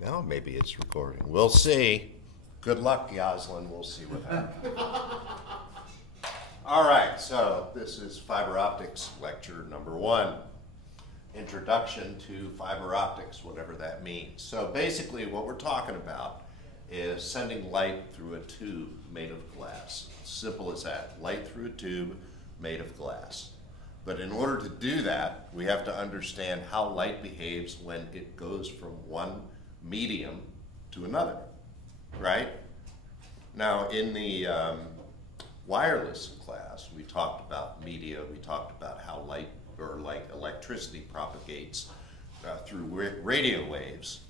Now maybe it's recording. We'll see. Good luck, Yoslin. We'll see what happens. All right, so this is fiber optics lecture number 1. Introduction to fiber optics, whatever that means. So basically what we're talking about is sending light through a tube made of glass. Simple as that. Light through a tube made of glass. But in order to do that, we have to understand how light behaves when it goes from one medium to another, right? Now, in the wireless class, we talked about media, we talked about how light, or like electricity propagates through radio waves.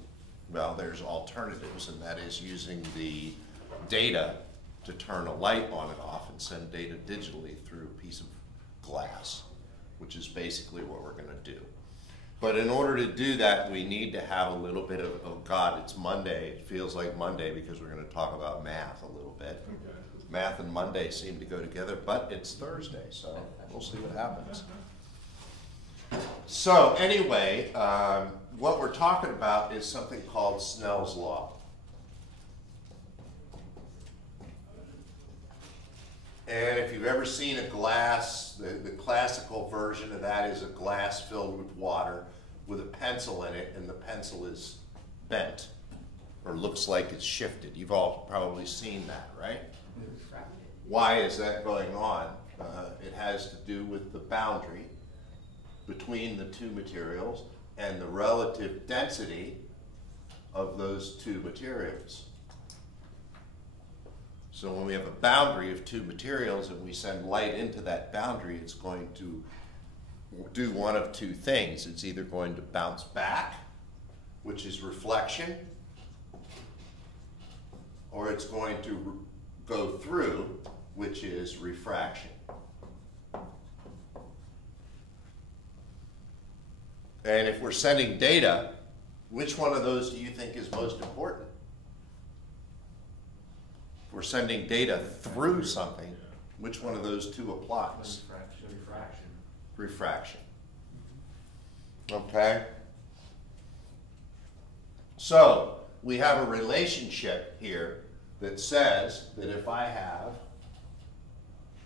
Well, there's alternatives, and that is using the data to turn a light on and off and send data digitally through a piece of glass, which is basically what we're going to do. But in order to do that, we need to have a little bit of, oh God, it's Monday. It feels like Monday because we're going to talk about math a little bit. Okay. Math and Monday seem to go together, but it's Thursday, so we'll see what happens. So anyway, what we're talking about is something called Snell's Law. And if you've ever seen a glass, the classical version of that is a glass filled with water with a pencil in it, and the pencil is bent or looks like it's shifted. You've all probably seen that, right? Why is that going on? It has to do with the boundary between the two materials and the relative density of those two materials. So when we have a boundary of two materials and we send light into that boundary, it's going to do one of two things. It's either going to bounce back, which is reflection, or it's going to go through, which is refraction. And if we're sending data, which one of those do you think is most important? We're sending data through something, which one of those two applies? Refraction. Refraction. Okay? So, we have a relationship here that says that if I have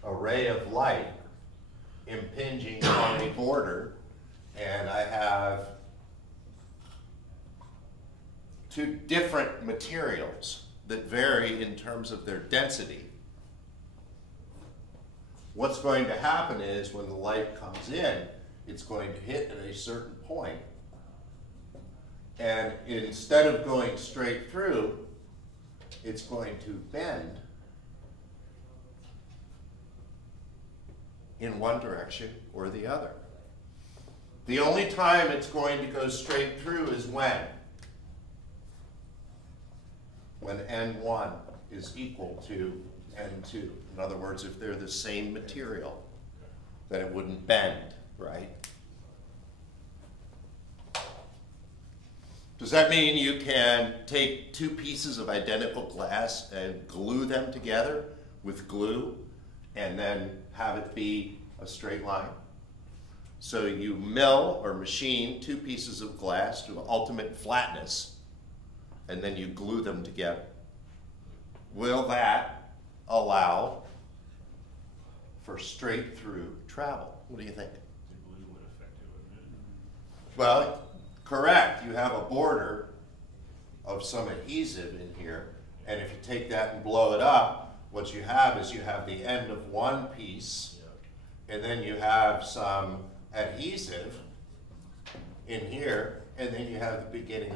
a ray of light impinging on a border, and I have two different materials that vary in terms of their density, what's going to happen is when the light comes in, it's going to hit at a certain point, and instead of going straight through, it's going to bend in one direction or the other. The only time it's going to go straight through is when N1 is equal to N2. In other words, if they're the same material, then it wouldn't bend, right? Does that mean you can take two pieces of identical glass and glue them together with glue and then have it be a straight line? So you mill or machine two pieces of glass to ultimate flatness, and then you glue them together. Will that allow for straight through travel? What do you think? The glue would affect it, wouldn't it? Well, correct. You have a border of some adhesive in here, and if you take that and blow it up, what you have is you have the end of one piece, and then you have some adhesive in here, and then you have the beginning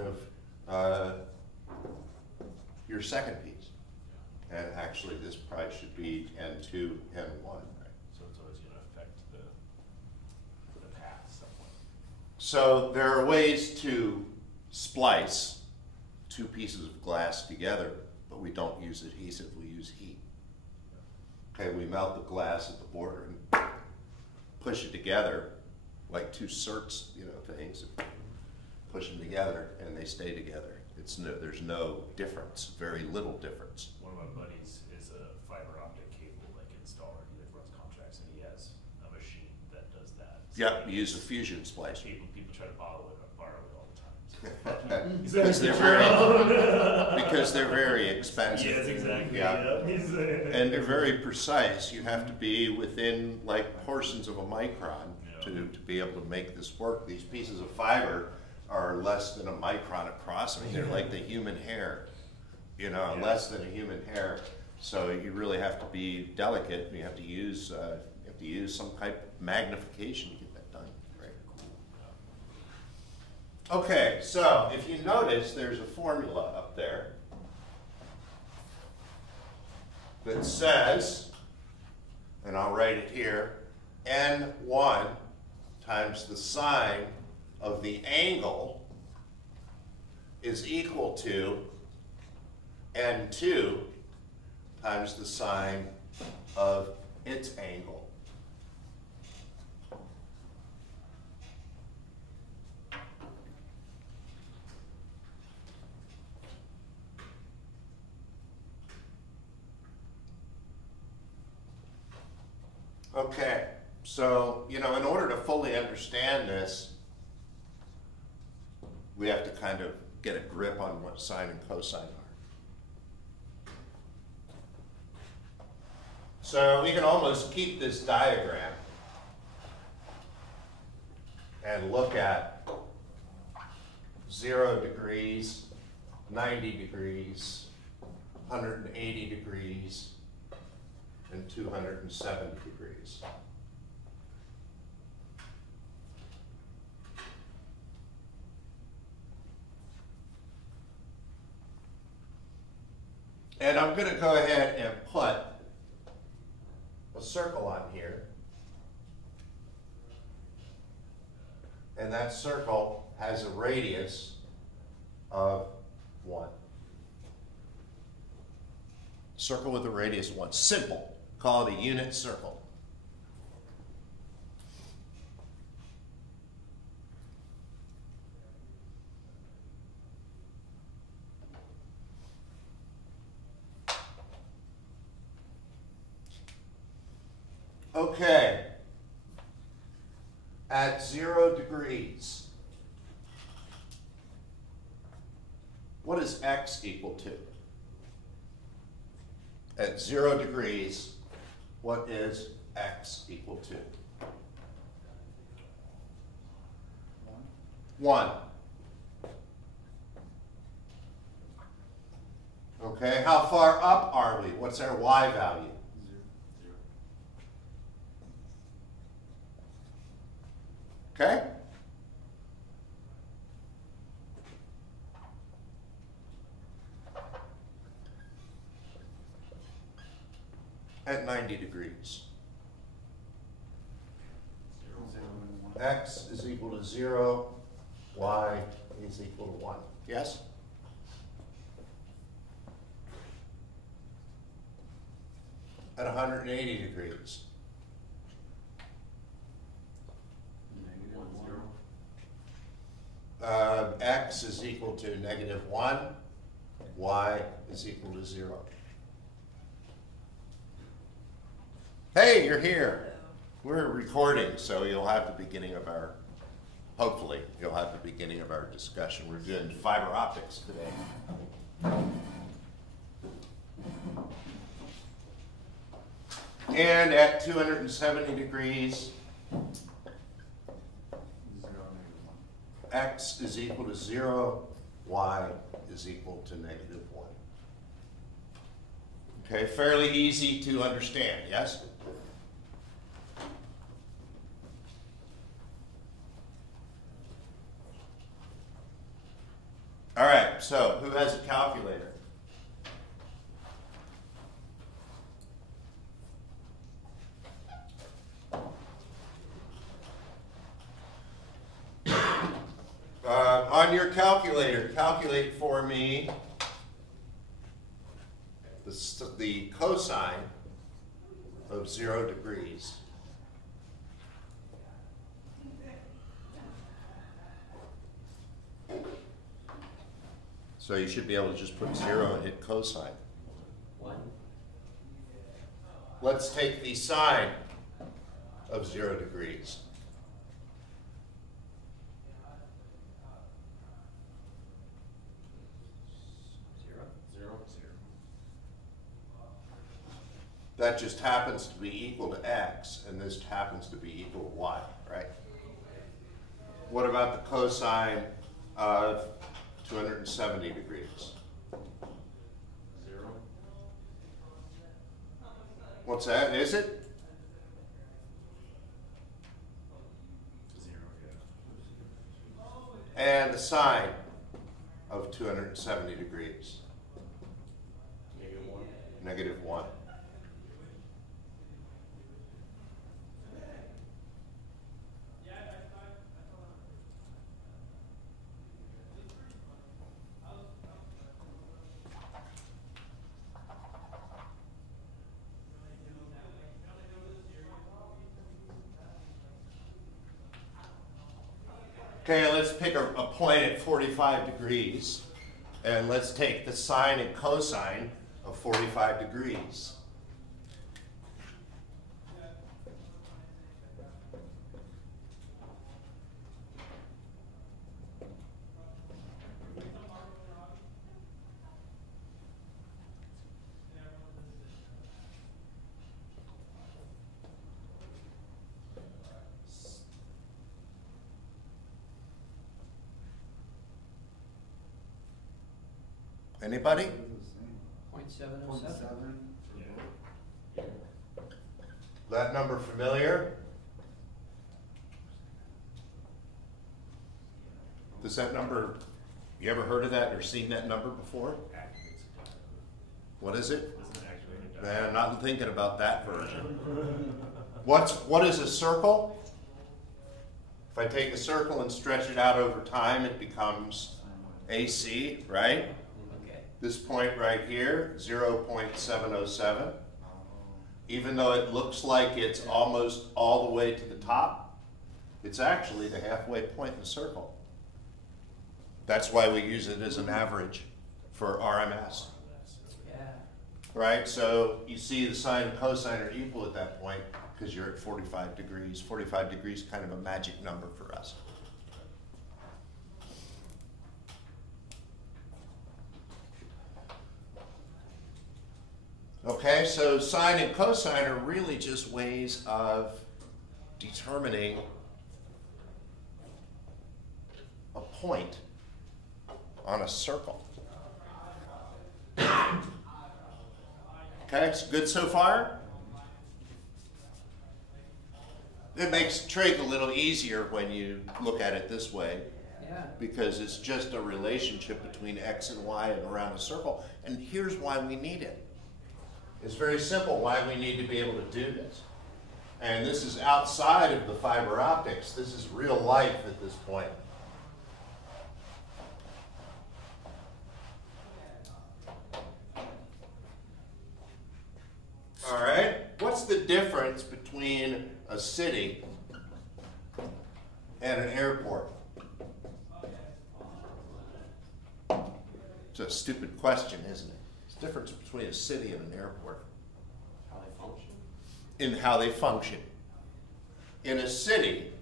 of your second piece. And actually this probably should be N2, N1, right? So it's always going to affect the path somewhat. So there are ways to splice two pieces of glass together, but we don't use adhesive, we use heat. Okay, we melt the glass at the border and push it together like two certs, things. Push them together and they stay together. There's no difference, very little difference. One of my buddies is a fiber optic cable installer. He runs contracts and he has a machine that does that. So Yep, you use a fusion splicer. People try to borrow it all the time. So Because they're very expensive. Yes, exactly. Yeah. Yeah. And they're very precise. You have to be within like portions of a micron to be able to make this work. These pieces of fiber are less than a micron across. I mean, they're like the human hair, you know, less than a human hair. So you really have to be delicate. And you have to use some type of magnification to get that done. Right. Okay, so if you notice, there's a formula up there that says, and I'll write it here, N1 times the sine of the angle is equal to N2 times the sine of its angle. Okay, so, you know, in order to fully understand this, we have to kind of get a grip on what sine and cosine are. So we can almost keep this diagram and look at 0 degrees, 90 degrees, 180 degrees, and 270 degrees. And I'm going to go ahead and put a circle on here. And that circle has a radius of 1. Circle with a radius of 1. Simple. Call it a unit circle. Okay. At 0 degrees, what is x equal to? At 0 degrees, what is x equal to? 1. Okay, how far up are we? What's our y value? 0. Okay? At 90 degrees. X is equal to 0, y is equal to 1. Yes? At 180 degrees. X is equal to -1, y is equal to 0. Hey, you're here. We're recording, so you'll have the beginning of our, hopefully, you'll have the beginning of our discussion. We're doing fiber optics today. And at 270 degrees, x is equal to 0, y is equal to -1. Okay, fairly easy to understand, yes? All right, so who has a calculator? On your calculator, calculate for me the cosine of 0 degrees. So you should be able to just put 0 and hit cosine. 1. Let's take the sine of 0 degrees. that just happens to be equal to x, and this happens to be equal to y, right? What about the cosine of 270 degrees? 0. What's that? Is it? 0, yeah. And the sine of 270 degrees? -1. -1. Okay, let's pick a point at 45 degrees, and let's take the sine and cosine of 45 degrees. Anybody? 0.707. Yeah. That number familiar? Does that number, you ever heard of that or seen that number before? Activates it. What is it? Doesn't it activate it? Man, I'm not thinking about that version. What is a circle? If I take a circle and stretch it out over time, it becomes AC, right? Okay. This point right here, 0.707. Even though it looks like it's almost all the way to the top, it's actually the halfway point in the circle. That's why we use it as an average for RMS. Yeah. Right, so you see the sine and cosine are equal at that point because you're at 45 degrees. 45 degrees is kind of a magic number for us. Okay, so sine and cosine are really just ways of determining a point on a circle. Okay, it's good so far? It makes trig a little easier when you look at it this way, Yeah. because it's just a relationship between x and y and around a circle. And here's why we need it. It's very simple why we need to be able to do this. And this is outside of the fiber optics. This is real life at this point. All right, what's the difference between a city and an airport? It's a stupid question, isn't it? It's the difference between a city and an airport. How they function. In how they function. In a city,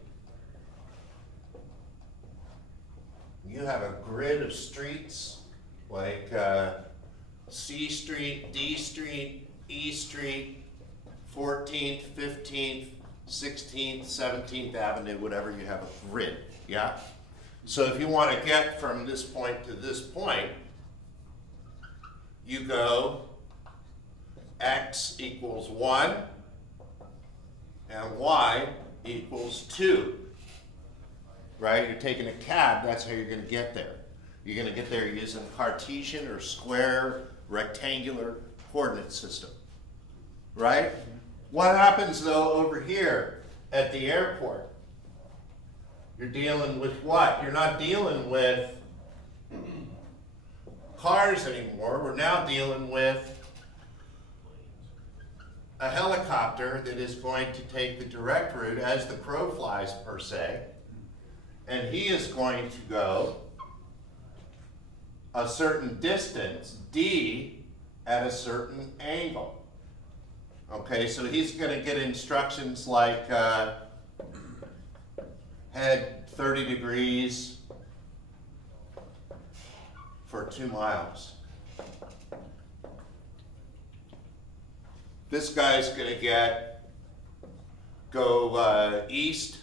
you have a grid of streets like C Street, D Street, E Street, 14th, 15th, 16th, 17th Avenue, whatever, you have a grid, yeah? So if you want to get from this point to this point, you go x equals 1 and y equals 2, right? You're taking a cab, that's how you're going to get there. You're going to get there using Cartesian or square, rectangular coordinate system, right? What happens though over here at the airport? You're dealing with what? You're not dealing with cars anymore. We're now dealing with a helicopter that is going to take the direct route as the crow flies, per se, and he is going to go a certain distance, d, at a certain angle. Okay, so he's going to get instructions like head 30 degrees for 2 miles. this guy's going to go east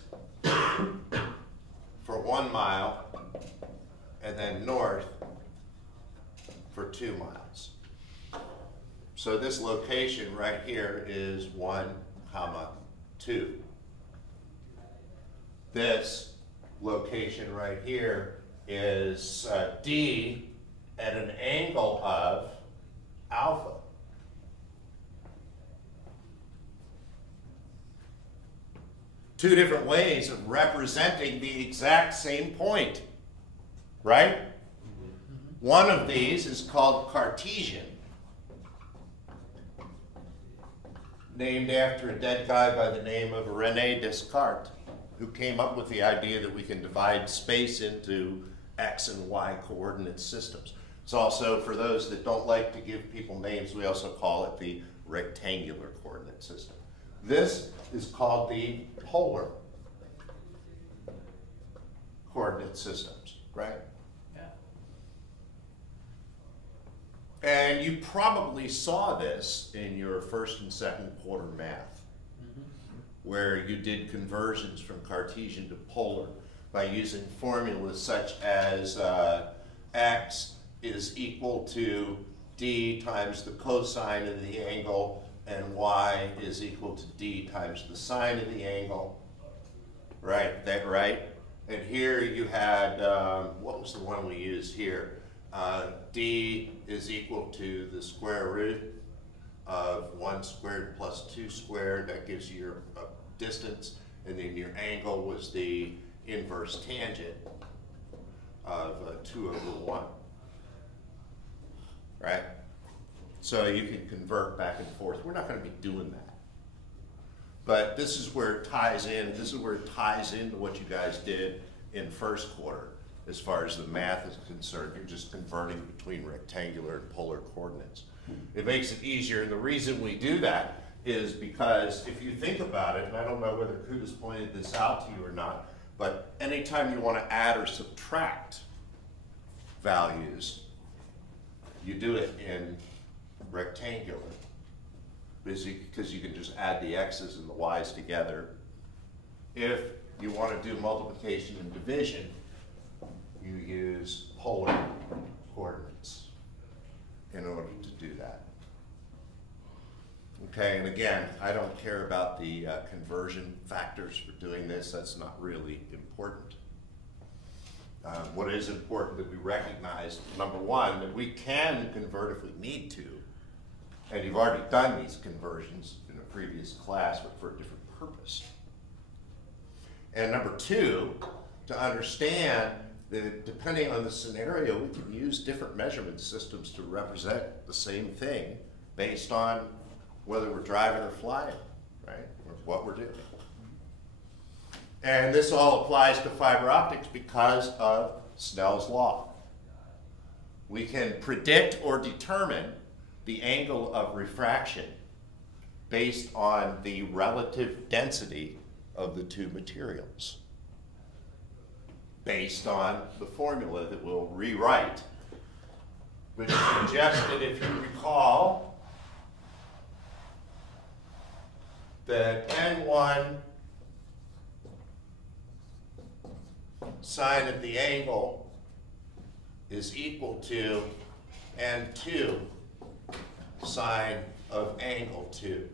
for 1 mile and then north for 2 miles. So this location right here is 1, 2. This location right here is D at an angle of alpha. Two different ways of representing the exact same point, right? One of these is called Cartesian, named after a dead guy by the name of René Descartes, who came up with the idea that we can divide space into X and Y coordinate systems. It's also, for those that don't like to give people names, we also call it the rectangular coordinate system. This is called the polar coordinate systems, right? Yeah. And you probably saw this in your first and second quarter math, where you did conversions from Cartesian to polar by using formulas such as x is equal to d times the cosine of the angle, and y is equal to d times the sine of the angle, right? That right? And here you had, what was the one we used here? D is equal to the square root of 1 squared plus 2 squared. That gives you your distance. And then your angle was the inverse tangent of 2 over 1. Right? So you can convert back and forth. We're not going to be doing that. But this is where it ties in. This is where it ties into what you guys did in first quarter. As far as the math is concerned, you're just converting between rectangular and polar coordinates. It makes it easier, and the reason we do that is because if you think about it, and I don't know whether Kuda's pointed this out to you or not, but anytime you want to add or subtract values, you do it in rectangular, because you can just add the x's and the y's together. If you want to do multiplication and division, you use polar coordinates in order to do that. Okay, and again, I don't care about the conversion factors for doing this. That's not really important. What is important that we recognize, number one, that we can convert if we need to. And you've already done these conversions in a previous class, but for a different purpose. And number two, to understand that depending on the scenario, we can use different measurement systems to represent the same thing based on whether we're driving or flying, right? Or what we're doing. And this all applies to fiber optics because of Snell's law. We can predict or determine the angle of refraction based on the relative density of the two materials, based on the formula that we'll rewrite, which suggested, if you recall, that N1 sine of the angle is equal to N2 sine of angle 2.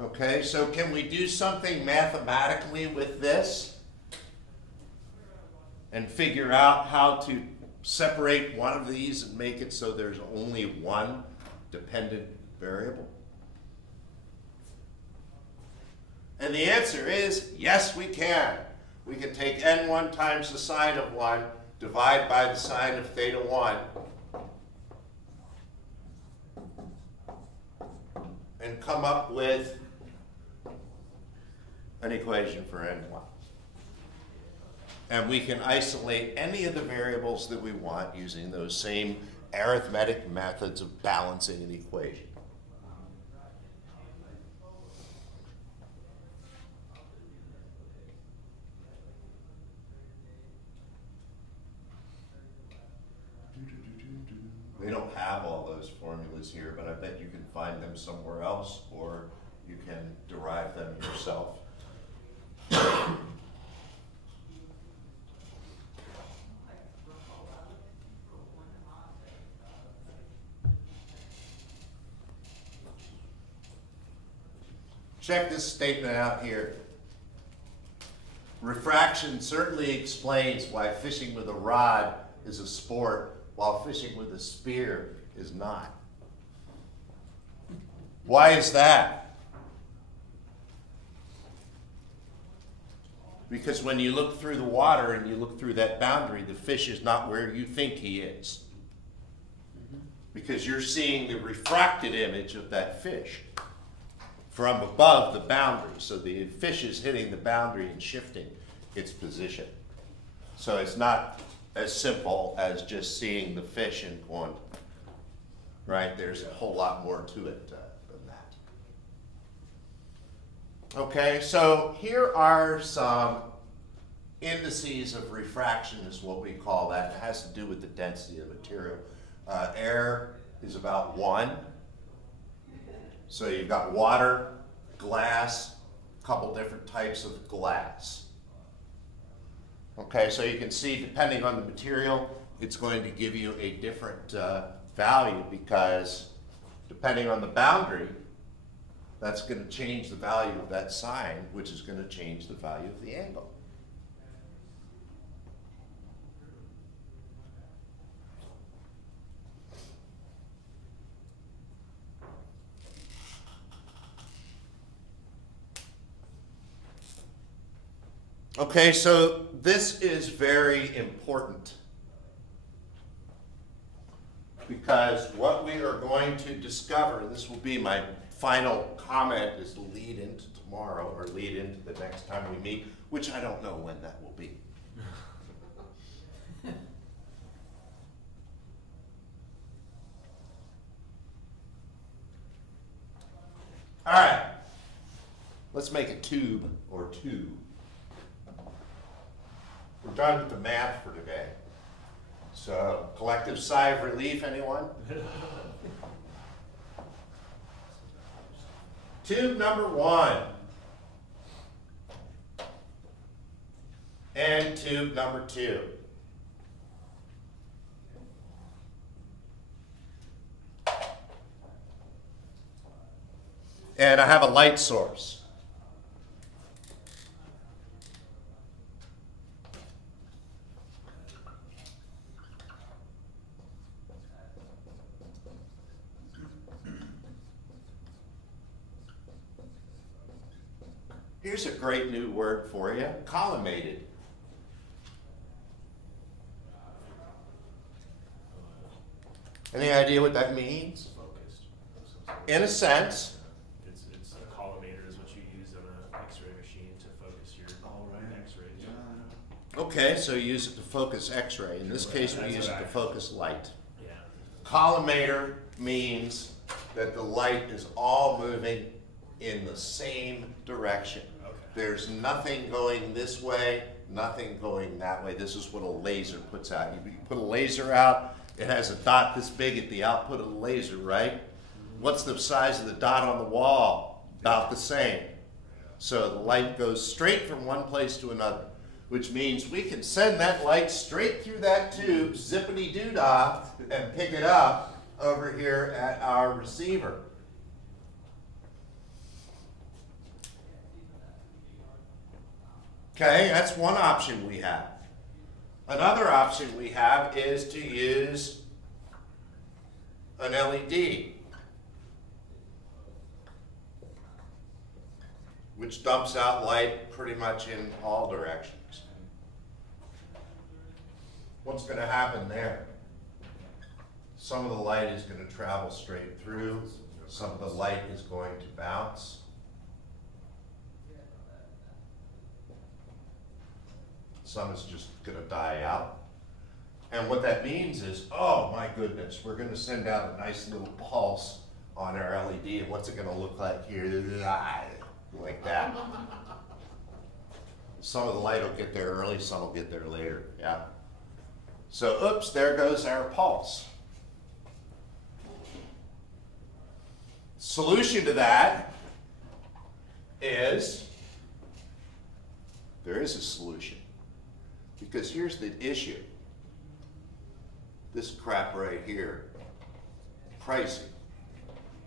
Okay, so can we do something mathematically with this and figure out how to separate one of these and make it so there's only one dependent variable? And the answer is yes, we can. We can take n1 times the sine of 1, divide by the sine of theta 1, and come up with an equation for n1. And we can isolate any of the variables that we want using those same arithmetic methods of balancing an equation. them somewhere else, or you can derive them yourself. Check this statement out here. Refraction certainly explains why fishing with a rod is a sport, while fishing with a spear is not. Why is that? Because when you look through the water and you look through that boundary, the fish is not where you think he is. Because you're seeing the refracted image of that fish from above the boundary. So the fish is hitting the boundary and shifting its position. So it's not as simple as just seeing the fish and going, right? There's a whole lot more to it than that. Okay, so here are some indices of refraction, is what we call that. It has to do with the density of material. Air is about 1. So you've got water, glass, a couple different types of glass. Okay, so you can see depending on the material, it's going to give you a different value, because depending on the boundary, that's going to change the value of that sign, which is going to change the value of the angle. Okay, so this is very important, because what we are going to discover, this will be my final comment, is to lead into tomorrow, or lead into the next time we meet, which I don't know when that will be. All right, let's make a tube or two. We're done with the math for today. So, collective sigh of relief, anyone? Tube number 1. And tube number 2. And I have a light source. Here's a great new word for you, collimated. Any idea what that means? Focused. In a sense. It's a collimator is what you use on an X-ray machine to focus your X-rays. Okay, so you use it to focus X-ray. In this case, we use it to focus light. Yeah. Collimator means that the light is all moving in the same direction. Okay. There's nothing going this way, nothing going that way. This is what a laser puts out. You put a laser out, it has a dot this big at the output of the laser, right? What's the size of the dot on the wall? About the same. So the light goes straight from one place to another, which means we can send that light straight through that tube, zippity-doo-dah, and pick it up over here at our receiver. Okay, that's one option we have. Another option we have is to use an LED, which dumps out light pretty much in all directions. What's going to happen there? Some of the light is going to travel straight through. Some of the light is going to bounce. Some is just going to die out. And what that means is, oh my goodness, we're going to send out a nice little pulse on our LED, and what's it going to look like here? Like that. Some of the light will get there early, some will get there later, yeah. So, oops, there goes our pulse. Solution to that is, there is a solution. Because here's the issue. This crap right here, pricing.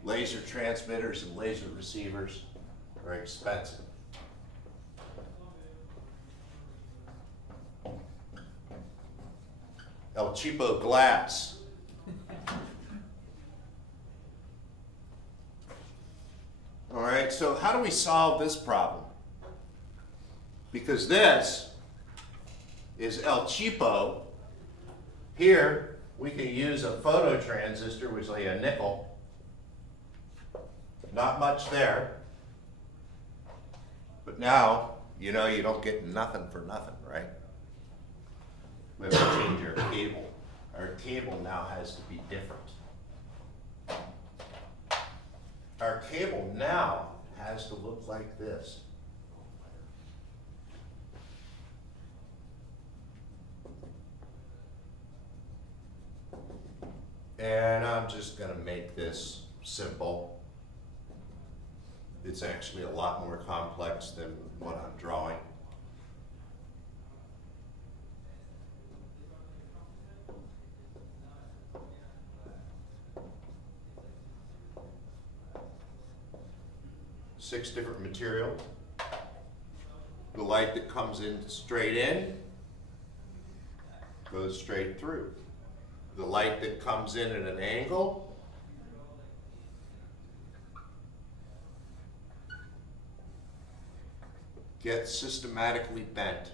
Laser transmitters and laser receivers are expensive. El Cheapo glass. All right, so how do we solve this problem? Because this is El Cheapo. Here, we can use a photo transistor, which is like a nickel. Not much there. But now, you know, you don't get nothing for nothing, right? We have to change our cable. Our cable now has to be different. Our cable now has to look like this. And I'm just going to make this simple. It's actually a lot more complex than what I'm drawing. Six different materials. The light that comes in straight in goes straight through. The light that comes in at an angle gets systematically bent.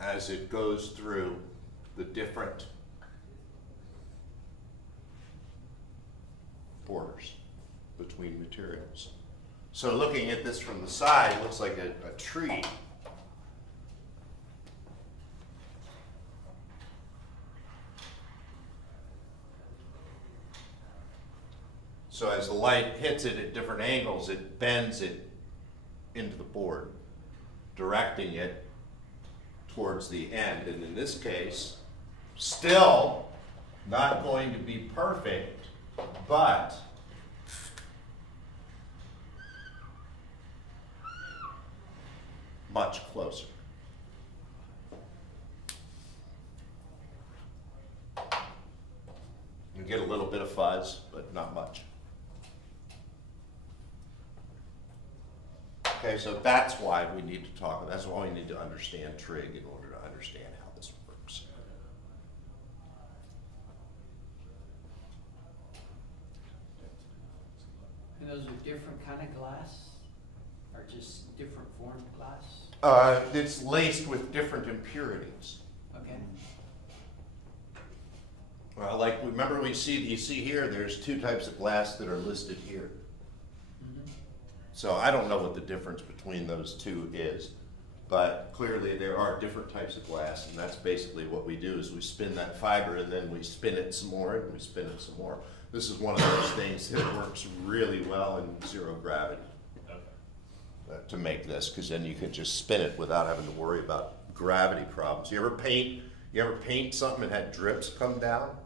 As it goes through the different borders between materials. So looking at this from the side, it looks like a tree. So as the light hits it at different angles, it bends it into the board, directing it towards the end. And in this case, still not going to be perfect, but much closer. You get a little bit of fuzz, but not much. Okay, so that's why we need to talk. That's why we need to understand trig in order to understand how this works. And those are different kind of glass, or just different formed glass? It's laced with different impurities. Okay. Well, like remember you see here, there's two types of glass that are listed here. So I don't know what the difference between those two is, but clearly there are different types of glass, and that's basically what we do is we spin that fiber and then we spin it some more and we spin it some more. This is one of those things that works really well in zero gravity to make this, because then you can just spin it without having to worry about gravity problems. You ever paint something and had drips come down?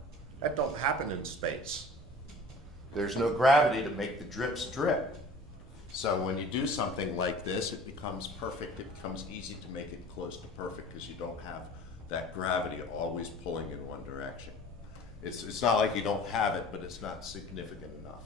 That don't happen in space. There's no gravity to make the drips drip. So when you do something like this, it becomes perfect. It becomes easy to make it close to perfect because you don't have that gravity always pulling in one direction. It's not like you don't have it, but it's not significant enough.